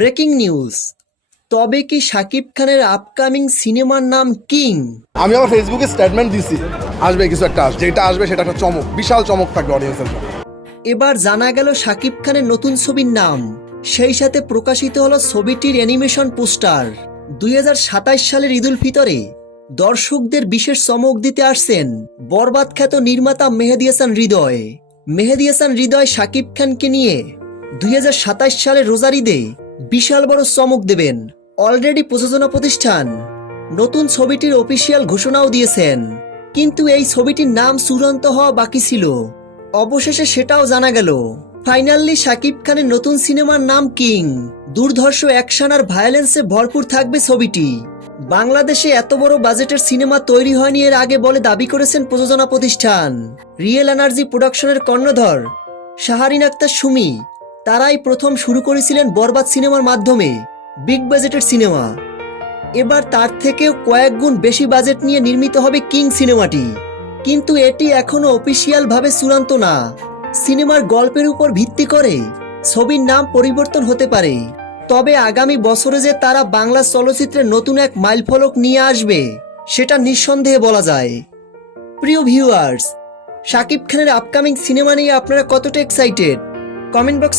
Breaking news. তবে কি শাকিব খানের আপকামিং সিনেমার নাম কিং? আমি আমার ফেসবুকে স্টেটমেন্ট দিছি, আসবে কিছু একটা, আসবে যেটা আসবে সেটা একটা চমক, বিশাল চমক থাকবে অডিয়েন্সের জন্য। এবার জানা গেল শাকিব খানের নতুন ছবির নাম, সেই সাথে প্রকাশিত হলো ছবিটির অ্যানিমেশন পোস্টার। 2027 সালের ঈদুল ফিতরে দর্শকদের বিশেষ চমক দিতে আসছেন বরবাদ খ্যাত নির্মাতা মেহেদী হাসান হৃদয়। মেহেদী হাসান হৃদয় শাকিব খানকে নিয়ে 2027 সালের রোজার ঈদে বিশাল বড় চমক দেবেন। অলরেডি প্রযোজনা প্রতিষ্ঠান নতুন ছবিটির অফিসিয়াল ঘোষণাও দিয়েছেন, কিন্তু এই ছবিটির নাম চূড়ান্ত হওয়া বাকি ছিল। অবশেষে সেটাও জানা গেল। ফাইনালি শাকিব খানের নতুন সিনেমার নাম কিং। দুর্ধর্ষ অ্যাকশন আর ভায়োলেন্সে ভরপুর থাকবে ছবিটি। বাংলাদেশে এত বড় বাজেটের সিনেমা তৈরি হয়নি এর আগে বলে দাবি করেছেন প্রযোজনা প্রতিষ্ঠান রিয়েল এনার্জি প্রোডাকশনের কর্ণধর শাহরিন আক্তার সুমি। তারাই প্রথম শুরু করেছিলেন বরবাদ সিনেমার মাধ্যমে বিগ বাজেটের সিনেমা। এবার তার থেকেও কয়েক গুণ বেশি বাজেট নিয়ে নির্মিত হবে কিং সিনেমাটি, কিন্তু এটি এখনো অফিসিয়াল ভাবে চূড়ান্ত না। সিনেমার গল্পের উপর ভিত্তি করে ছবির নাম পরিবর্তন হতে পারে, তবে আগামী বছরে যে তারা বাংলা চলচ্চিত্রের নতুন এক মাইলফলক নিয়ে আসবে সেটা নিঃসন্দেহে বলা যায়। প্রিয় ভিউয়ার্স, শাকিব খানের আপকামিং সিনেমা নিয়ে আপনারা কতটা এক্সাইটেড? কমেন্ট বক্সে